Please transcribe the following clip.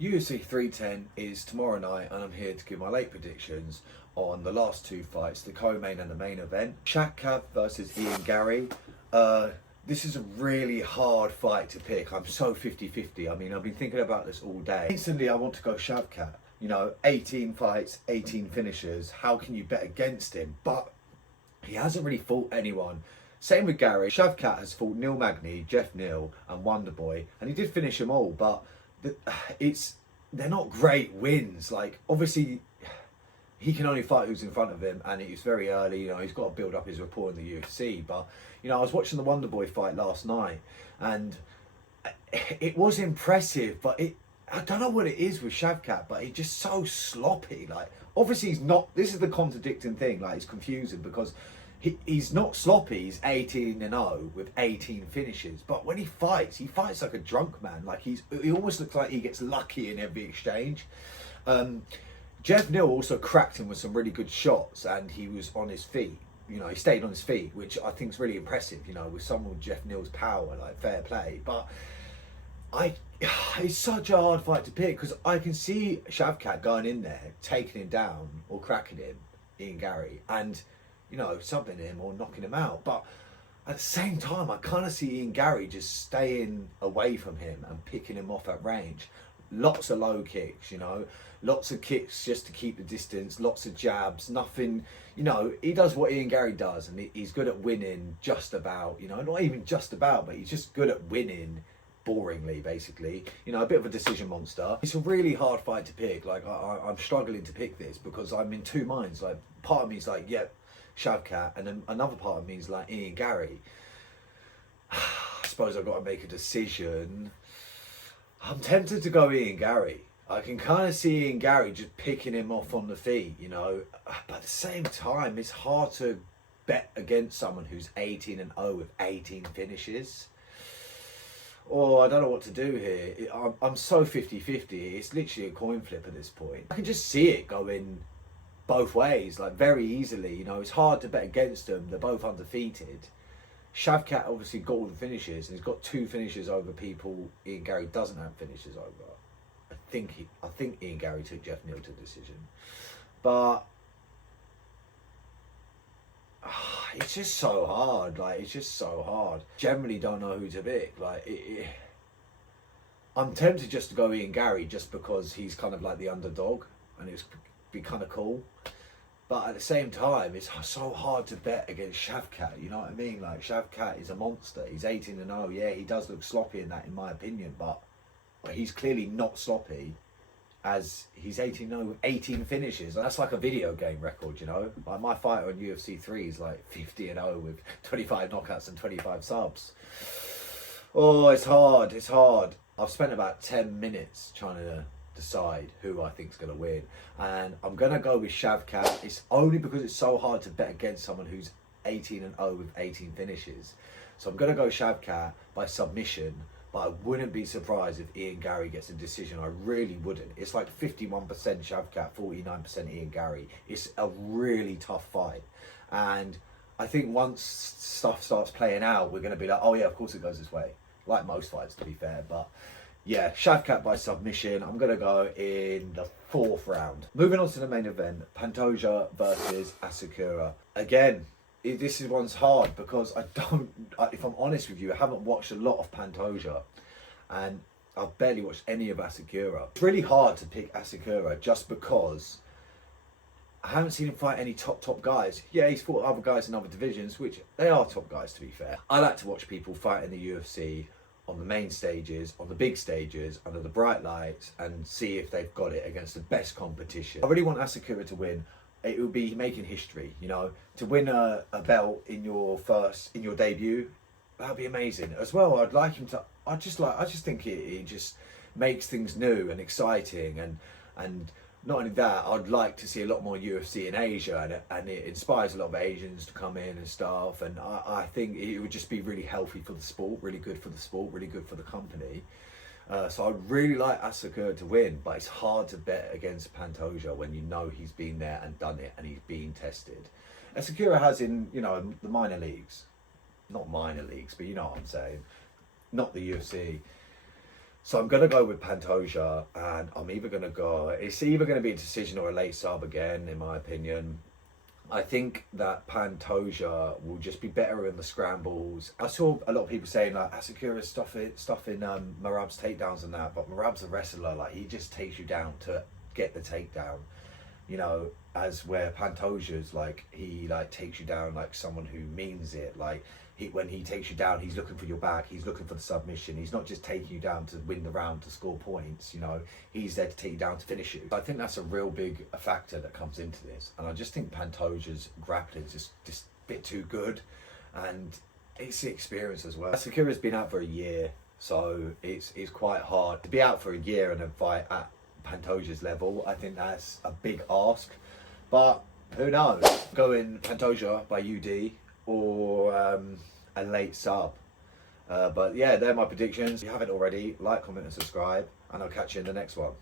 UFC 310 is tomorrow night, and I'm here to give my late predictions on the last two fights, the co-main and the main event. Shavkat versus Garry. This is a really hard fight to pick. I'm so 50-50. I mean, I've been thinking about this all day. Instantly, I want to go Shavkat. You know, 18 fights, 18 finishes. How can you bet against him? But he hasn't really fought anyone. Same with Garry. Shavkat has fought Neil Magny, Jeff Neal, and Wonderboy, and he did finish them all. But they're not great wins. Like, obviously, he can only fight who's in front of him, and it's very early. You know, he's got to build up his rapport in the UFC. But you know, I was watching the Wonderboy fight last night, and it was impressive. But I don't know what it is with Shavkat, but he's just so sloppy. Like, obviously, he's not. This is the contradicting thing. Like, it's confusing because he's not sloppy. He's 18-0 with 18 finishes. But when he fights like a drunk man. Like, he almost looks like he gets lucky in every exchange. Jeff Neal also cracked him with some really good shots, and he was on his feet. You know, he stayed on his feet, which I think is really impressive. You know, with someone with Jeff Neal's power, like, fair play. But it's such a hard fight to pick because I can see Shavkat going in there, taking him down or cracking him, Garry, and you know, subbing him or knocking him out. But at the same time, I kind of see Garry just staying away from him and picking him off at range. Lots of low kicks, you know, lots of kicks just to keep the distance, lots of jabs, nothing, you know, he does what Garry does, and he's good at winning just about, you know, not even just about, but he's just good at winning boringly, basically. You know, a bit of a decision monster. It's a really hard fight to pick. Like, I'm struggling to pick this because I'm in two minds. Like, part of me is like, yep, Shavkat, and then another part of me is like Garry. I suppose I've got to make a decision. I'm tempted to go Garry. I can kind of see Garry just picking him off on the feet, you know. But at the same time, it's hard to bet against someone who's 18-0 with 18 finishes. I don't know what to do here. I'm so 50-50. It's literally a coin flip at this point. I can just see it going both ways, like, very easily. You know, it's hard to bet against them. They're both undefeated. Shavkat obviously got all the finishes, and he's got 2 finishes over people Garry doesn't have finishes over. I think Garry took Jeff Neal to decision, but it's just so hard. Like, it's just so hard. Generally, don't know who to pick. Like, I'm tempted just to go Garry just because he's kind of like the underdog, and it's be kind of cool. But at the same time, it's so hard to bet against Shavkat. You know what I mean? Like, Shavkat is a monster. He's 18-0. Yeah, he does look sloppy in that, in my opinion. But he's clearly not sloppy, as he's 18-0 with 18 finishes. And that's like a video game record, you know? Like, my fighter on UFC 3 is like 50-0 with 25 knockouts and 25 subs. Oh, it's hard. It's hard. I've spent about 10 minutes trying to decide who I think is going to win, and I'm going to go with Shavkat. It's only because it's so hard to bet against someone who's 18-0 with 18 finishes. So I'm going to go Shavkat by submission, but I wouldn't be surprised if Garry gets a decision. I really wouldn't. It's like 51% Shavkat, 49% Garry. It's a really tough fight, and I think once stuff starts playing out, we're going to be like, oh yeah, of course it goes this way, like most fights, to be fair. But yeah, Shavkat by submission. I'm going to go in the 4th round. Moving on to the main event, Pantoja versus Asakura. Again, this one's hard because if I'm honest with you, I haven't watched a lot of Pantoja, and I've barely watched any of Asakura. It's really hard to pick Asakura just because I haven't seen him fight any top guys. Yeah, he's fought other guys in other divisions, which they are top guys, to be fair. I like to watch people fight in the UFC on the main stages, on the big stages, under the bright lights, and see if they've got it against the best competition. I really want Asakura to win. It would be making history, you know, to win a belt in your debut. That'd be amazing. As well, I'd like him to. I just think it just makes things new and exciting, and not only that, I'd like to see a lot more UFC in Asia, and it inspires a lot of Asians to come in and stuff. And I think it would just be really healthy for the sport, really good for the sport, really good for the company. So I'd really like Asakura to win, but it's hard to bet against Pantoja when you know he's been there and done it, and he's been tested. Asakura has in, you know, the minor leagues, not minor leagues, but you know what I'm saying, not the UFC. So I'm going to go with Pantoja, and I'm either going to go, it's either going to be a decision or a late sub again, in my opinion. I think that Pantoja will just be better in the scrambles. I saw a lot of people saying like Asakura stuff in Marab's takedowns and that, but Marab's a wrestler, like he just takes you down to get the takedown, you know, as where Pantoja's like he like takes you down like someone who means it. Like when he takes you down, he's looking for your back, he's looking for the submission. He's not just taking you down to win the round to score points, you know, he's there to take you down to finish you. I think that's a real big factor that comes into this. And I just think Pantoja's grappling is just a bit too good, and it's the experience as well. Asakura's been out for a year, so it's quite hard to be out for a year and then fight at Pantoja's level. I think that's a big ask, but who knows? Going Pantoja by UD or a late sub. But yeah, they're my predictions. If you haven't already, like, comment and subscribe, and I'll catch you in the next one.